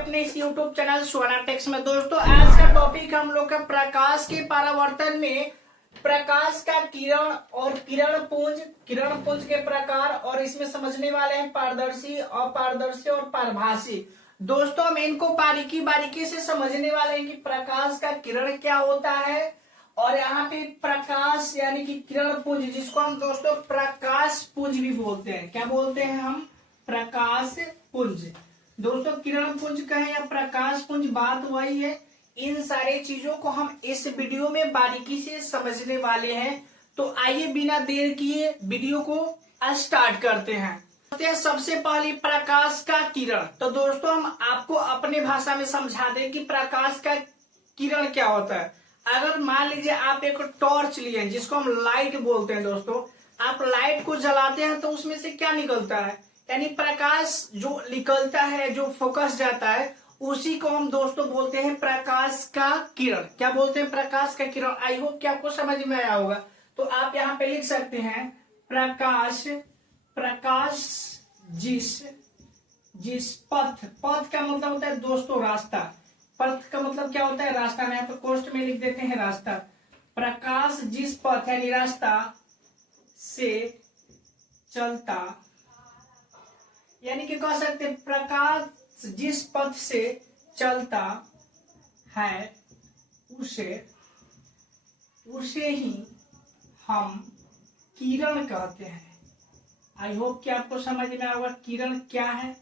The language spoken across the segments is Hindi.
अपने इस YouTube चैनल सुवर्ण टेक्स में। दोस्तों आज का टॉपिक हम लोग का प्रकाश के परावर्तन में प्रकाश का किरण और किरण पुंज के प्रकार, और इसमें समझने वाले हैं पारदर्शी, अपारदर्शी और पारभासी। दोस्तों हम इनको बारीकी बारीकी से समझने वाले हैं कि प्रकाश का किरण क्या होता है, और यहाँ पे प्रकाश यानी कि किरण पुंज, जिसको हम दोस्तों प्रकाश पुंज भी बोलते हैं। क्या बोलते हैं हम? प्रकाश पुंज। दोस्तों किरण पुंज कहें या प्रकाश पुंज, बात वही है। इन सारी चीजों को हम इस वीडियो में बारीकी से समझने वाले हैं। तो आइए बिना देर किए वीडियो को स्टार्ट करते हैं। सबसे पहले प्रकाश का किरण। तो दोस्तों हम आपको अपने भाषा में समझा दें कि प्रकाश का किरण क्या होता है। अगर मान लीजिए आप एक टॉर्च लिए जिसको हम लाइट बोलते हैं, दोस्तों आप लाइट को जलाते हैं तो उसमें से क्या निकलता है, यानी प्रकाश जो निकलता है, जो फोकस जाता है, उसी को हम दोस्तों बोलते हैं प्रकाश का किरण। क्या बोलते हैं? प्रकाश का किरण। आई होप कि आपको समझ में आया होगा। तो आप यहाँ पे लिख सकते हैं प्रकाश जिस पथ का मतलब होता है दोस्तों रास्ता। पथ का मतलब क्या होता है? रास्ता। में तो कोष्ठ में लिख देते हैं रास्ता। प्रकाश जिस पथ यानी रास्ता से चलता, यानी कि कह सकते हैं प्रकाश जिस पथ से चलता है उसे ही हम किरण कहते हैं। आई होप कि आपको समझ में आएगा किरण क्या है।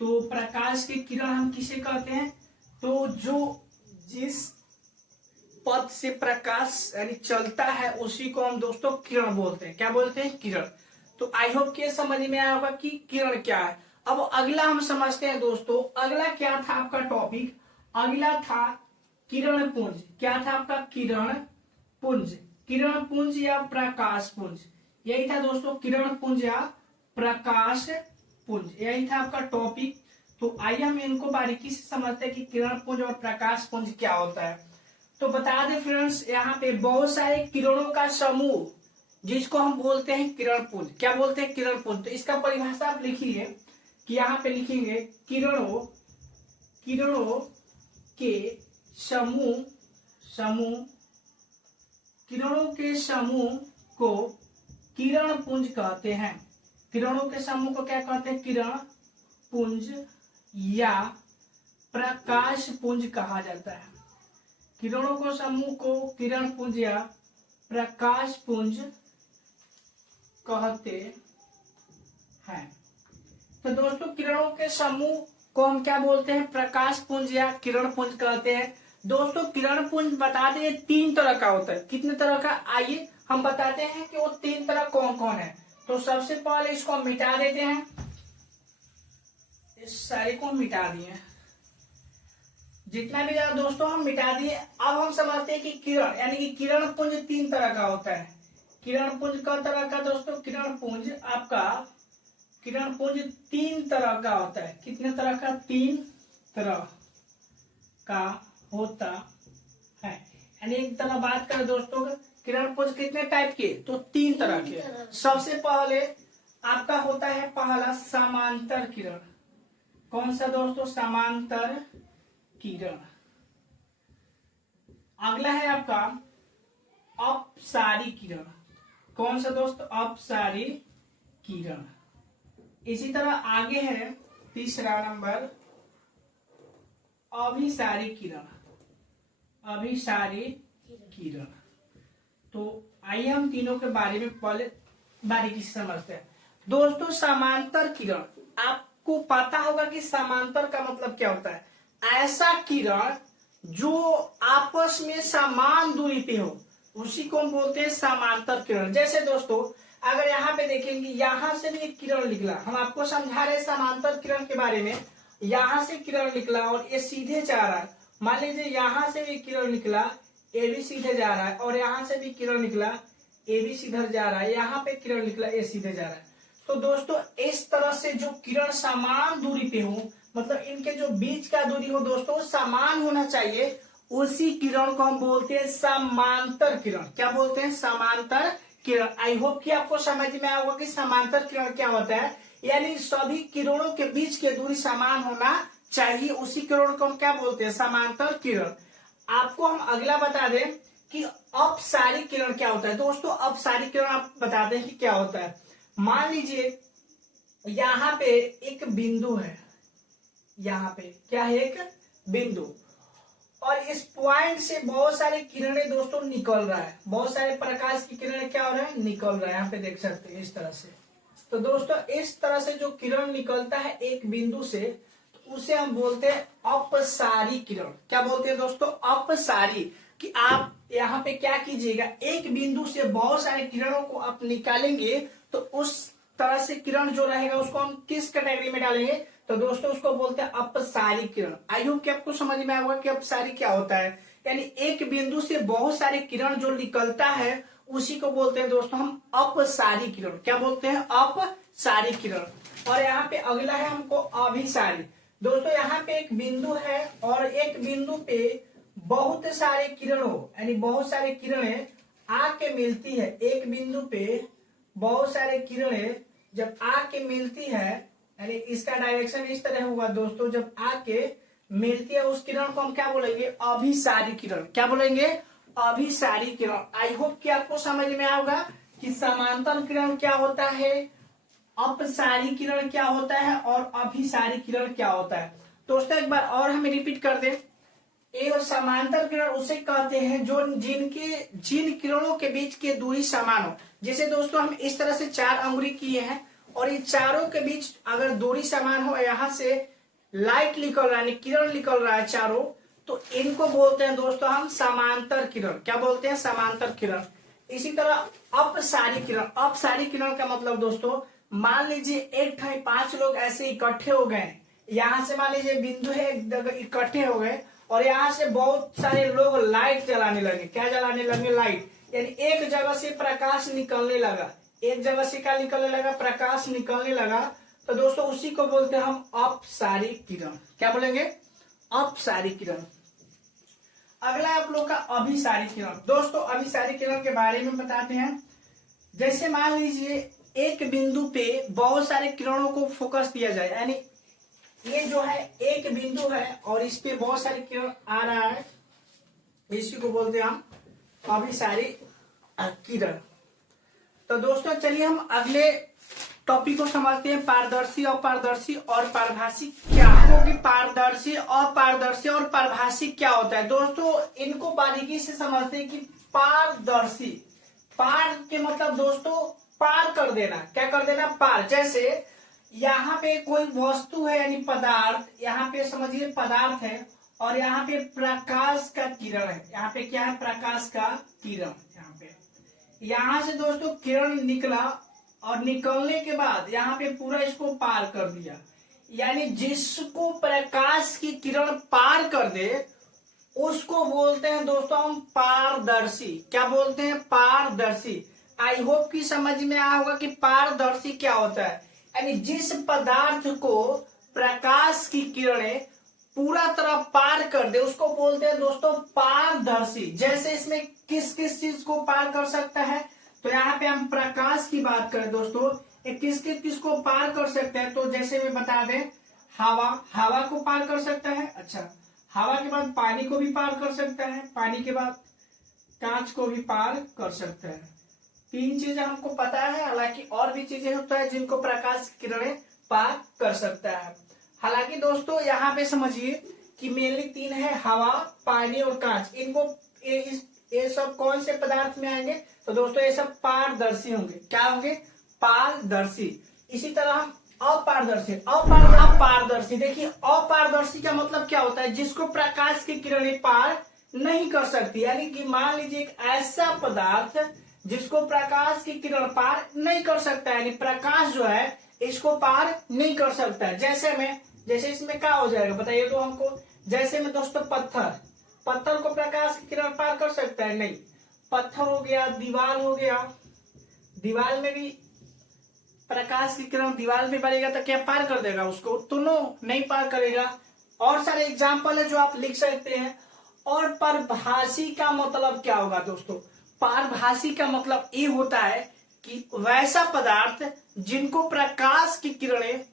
तो प्रकाश के किरण हम किसे कहते हैं? तो जो जिस पथ से प्रकाश यानी चलता है उसी को हम दोस्तों किरण बोलते हैं। क्या बोलते हैं? किरण। तो आई होप कि समझ में आया होगा कि किरण क्या है। अब अगला हम समझते हैं दोस्तों। अगला क्या था आपका टॉपिक? अगला था किरण पुंज। क्या था आपका? किरण पुंज। किरण पुंज या प्रकाश पुंज, यही था दोस्तों। किरण पुंज या प्रकाश पुंज, यही था आपका टॉपिक। तो आइए हम इनको बारीकी से समझते हैं कि किरण पुंज और प्रकाश पुंज क्या होता है। तो बता दें फ्रेंड्स, यहाँ पे बहुत सारे किरणों का समूह जिसको हम बोलते हैं किरण पुंज। क्या बोलते हैं? किरण पुंज। तो इसका परिभाषा आप लिखिए कि यहाँ पे लिखेंगे किरणों के समूह को किरण पुंज कहते हैं। किरणों के समूह को क्या कहते हैं? किरण पुंज या प्रकाश पुंज कहा जाता है। किरणों को समूह को किरण पुंज या प्रकाश पुंज कहते हैं। तो दोस्तों किरणों के समूह को हम क्या बोलते हैं? प्रकाश पुंज या किरण पुंज कहते हैं। दोस्तों किरण पुंज बता दें 3 तरह का होता है। कितने तरह का? आइए हम बताते हैं कि वो 3 तरह कौन कौन है। तो सबसे पहले इसको हम मिटा देते हैं। इस सारे को मिटा दिए, जितना भी ज्यादा दोस्तों हम मिटा दिए। अब हम समझते हैं कि किरण यानी कि किरण पुंज 3 तरह का होता है। किरण पुंज का तरह का दोस्तों? किरण पुंज 3 तरह का होता है। कितने तरह का? 3 तरह का होता है। यानी एक तरह बात करें दोस्तों, किरण पुंज कितने टाइप के? तो 3 तरह के। सबसे पहले आपका होता है पहला समांतर किरण। कौन सा दोस्तों? समांतर किरण। अगला है आपका अपसारी किरण। कौन सा दोस्तों? अपसारी किरण। इसी तरह आगे है तीसरा नंबर अभिसारी किरण। अभिसारी किरण। तो आइए हम तीनों के बारे में पहले बारीकी से समझते हैं। दोस्तों समांतर किरण, आपको पता होगा कि समांतर का मतलब क्या होता है? ऐसा किरण जो आपस में समान दूरी पे हो, उसी को हम बोलते हैं समांतर किरण। जैसे दोस्तों अगर यहाँ पे देखेंगे, यहां से भी एक किरण निकला। हम आपको समझा रहे समांतर किरण के बारे में। यहां से किरण निकला और ये सीधे जा रहा है। मान लीजिए यहां से भी किरण निकला, ये भी सीधे जा रहा है, और यहां से भी किरण निकला, ये भी सीधे जा रहा है। यहाँ पे किरण निकला, ये सीधे जा रहा है। तो दोस्तों इस तरह से जो किरण समान दूरी पे हो, मतलब इनके जो बीच का दूरी हो दोस्तों समान होना चाहिए, उसी किरण को हम बोलते हैं समांतर किरण। क्या बोलते हैं? समांतर किरण। आई होप कि आपको समझ में आया होगा कि समांतर किरण क्या होता है। यानी सभी किरणों के बीच की दूरी समान होना चाहिए उसी किरण को हम क्या बोलते हैं, समांतर किरण। आपको हम अगला बता दें कि अपसारी किरण क्या होता है। दोस्तों अपसारी किरण आप बताते हैं कि क्या होता है। मान लीजिए यहाँ पे एक बिंदु है, यहाँ पे क्या है, एक बिंदु, और इस पॉइंट से बहुत सारे किरणें दोस्तों निकल रहा है, बहुत सारे प्रकाश की किरणें क्या हो रहा है, निकल रहा है। यहाँ पे देख सकते हैं इस तरह से। तो दोस्तों इस तरह से जो किरण निकलता है एक बिंदु से, तो उसे हम बोलते हैं अपसारी किरण। क्या बोलते हैं दोस्तों, अपसारी। कि आप यहाँ पे क्या कीजिएगा, एक बिंदु से बहुत सारे किरणों को आप निकालेंगे, तो उस तरह से किरण जो रहेगा उसको हम किस कैटेगरी में डालेंगे, तो दोस्तों उसको बोलते हैं अपसारी किरण। आई होप कि आपको समझ में आएगा कि अपसारी क्या होता है। यानी एक बिंदु से बहुत सारे किरण जो निकलता है उसी को बोलते हैं दोस्तों हम अपसारी किरण। क्या बोलते हैं, अपसारी किरण। और यहाँ पे अगला है हमको अभिसारी। दोस्तों यहाँ पे एक बिंदु है और एक बिंदु पे बहुत सारे किरणों यानी बहुत सारे किरणें आके मिलती है। एक बिंदु पे बहुत सारे किरणें जब आके मिलती है, यानी इसका डायरेक्शन इस तरह होगा दोस्तों, जब आके मिलती है उस किरण को हम क्या बोलेंगे, अभिसारी किरण। क्या बोलेंगे, अभिसारी किरण। आई होप कि आपको समझ में आएगा कि समांतर किरण क्या होता है, अपसारी किरण क्या होता है और अभिसारी किरण क्या होता है। दोस्तों एक बार और हमें रिपीट कर दे। ये समांतर किरण उसे कहते हैं जो जिन किरणों के बीच की दूरी समान हो। जैसे दोस्तों हम इस तरह से 4 अंगुली किए हैं और ये चारों के बीच अगर दूरी समान हो, यहाँ से लाइट निकल रहा है, किरण निकल रहा है चारों, तो इनको बोलते हैं दोस्तों हम समांतर किरण। क्या बोलते हैं, समांतर किरण। इसी तरह अपसारी किरण। अपसारी किरण का मतलब दोस्तों, मान लीजिए एक ठाई 5 लोग ऐसे इकट्ठे हो गए, यहाँ से मान लीजिए बिंदु है इकट्ठे हो गए और यहाँ से बहुत सारे लोग लाइट जलाने लगे। क्या जलाने लगे, लाइट। यानी एक जगह से प्रकाश निकलने लगा, एक जगह से क्या निकलने लगा, प्रकाश निकलने लगा। तो दोस्तों उसी को बोलते हैं हम अपसारी किरण। क्या बोलेंगे, अपसारी किरण। अगला आप लोग का अभिसारी किरण। दोस्तों अभिसारी किरण के बारे में बताते हैं। जैसे मान लीजिए एक बिंदु पे बहुत सारे किरणों को फोकस दिया जाए, यानी ये जो है एक बिंदु है और इस पे बहुत सारे किरण आ रहा है, इसी को बोलते हैं हम अभिसारी किरण। तो दोस्तों चलिए हम अगले टॉपिक को समझते हैं, पारदर्शी, अपारदर्शी और पारभासी क्या होगी। पारदर्शी, अपारदर्शी और पारभासी क्या होता है। दोस्तों इनको बारीकी से समझते हैं कि पारदर्शी, पार के मतलब दोस्तों पार कर देना। क्या कर देना, पार। जैसे यहाँ पे कोई वस्तु है यानी पदार्थ, यहाँ पे समझिए पदार्थ है और यहाँ पे प्रकाश का किरण है। यहाँ पे क्या है, प्रकाश का किरण। यहाँ से दोस्तों किरण निकला और निकलने के बाद यहाँ पे पूरा इसको पार कर दिया। यानी जिसको प्रकाश की किरण पार कर दे उसको बोलते हैं दोस्तों हम पारदर्शी। क्या बोलते हैं, पारदर्शी। आई होप कि समझ में आया होगा कि पारदर्शी क्या होता है। यानी जिस पदार्थ को प्रकाश की किरणें पूरा तरह पार कर दे उसको बोलते हैं दोस्तों पारदर्शी। जैसे इसमें किस किस चीज को पार कर सकता है, तो यहाँ पे हम प्रकाश की बात करें दोस्तों, किस को पार कर सकते हैं, तो जैसे मैं बता दें, हवा को पार कर सकता है। अच्छा, हवा के बाद पानी को भी पार कर सकता है, पानी के बाद कांच को भी पार कर सकता है। 3 चीजें हमको पता है, हालांकि और भी चीजें होता है जिनको प्रकाश की किरणें पार कर सकता है। हालांकि दोस्तों यहाँ पे समझिए कि मेनली 3 है, हवा, पानी और कांच। इनको ये सब कौन से पदार्थ में आएंगे, तो दोस्तों ये सब पारदर्शी होंगे। क्या होंगे, पारदर्शी। इसी तरह हम अपारदर्शी, अपारदर्शी। देखिए अपारदर्शी का मतलब क्या होता है, जिसको प्रकाश की किरणें पार नहीं कर सकती। यानी कि मान लीजिए एक ऐसा पदार्थ जिसको प्रकाश की किरण पार नहीं कर सकता है, यानी प्रकाश जो है इसको पार नहीं कर सकता है। जैसे इसमें क्या हो जाएगा बताइए तो हमको। जैसे में दोस्तों पत्थर को प्रकाश की किरण पार कर सकता है, नहीं। पत्थर हो गया, दीवार हो गया, दीवार में भी प्रकाश की किरण दीवार में पड़ेगा तो क्या पार कर देगा उसको, तो नो, नहीं पार करेगा। और सारे एग्जाम्पल है जो आप लिख सकते हैं। और परभासी का मतलब क्या होगा दोस्तों, पारभासी का मतलब ये होता है कि वैसा पदार्थ जिनको प्रकाश की किरणें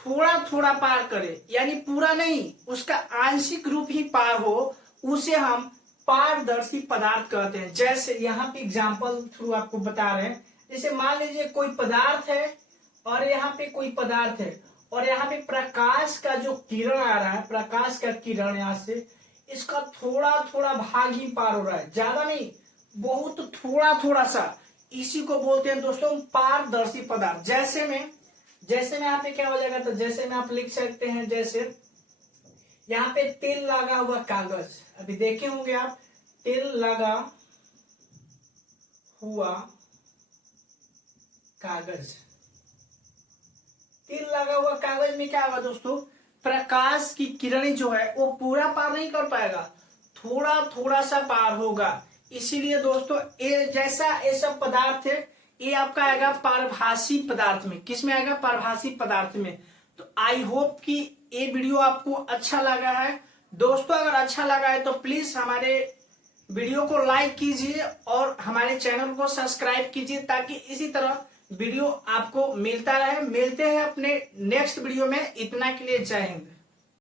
थोड़ा थोड़ा पार करे, यानी पूरा नहीं, उसका आंशिक रूप ही पार हो, उसे हम पारदर्शी पदार्थ कहते हैं। जैसे यहाँ पे एग्जाम्पल थ्रू आपको बता रहे हैं, जैसे मान लीजिए कोई पदार्थ है और यहाँ पे कोई पदार्थ है और यहाँ पे प्रकाश का जो किरण आ रहा है, प्रकाश का किरण यहाँ से, इसका थोड़ा थोड़ा भाग ही पार हो रहा है, ज्यादा नहीं, बहुत थोड़ा थोड़ा सा। इसी को बोलते हैं दोस्तों पारदर्शी पदार्थ। जैसे में यहाँ पे क्या हो जाएगा, तो जैसे में आप लिख सकते हैं, जैसे यहाँ पे तेल लगा हुआ कागज, अभी देखे होंगे आप, तेल लगा हुआ कागज, तेल लगा हुआ कागज में क्या होगा दोस्तों, प्रकाश की किरण जो है वो पूरा पार नहीं कर पाएगा, थोड़ा थोड़ा सा पार होगा। इसीलिए दोस्तों ये जैसा ऐसा पदार्थ है, ये आपका आएगा पारभासी पदार्थ में। किस में आएगा, पारभासी पदार्थ में। तो आई होप कि ये वीडियो आपको अच्छा लगा है दोस्तों। अगर अच्छा लगा है तो प्लीज हमारे वीडियो को लाइक कीजिए और हमारे चैनल को सब्सक्राइब कीजिए, ताकि इसी तरह वीडियो आपको मिलता रहे। मिलते हैं अपने नेक्स्ट वीडियो में, इतना के लिए जय हिंद।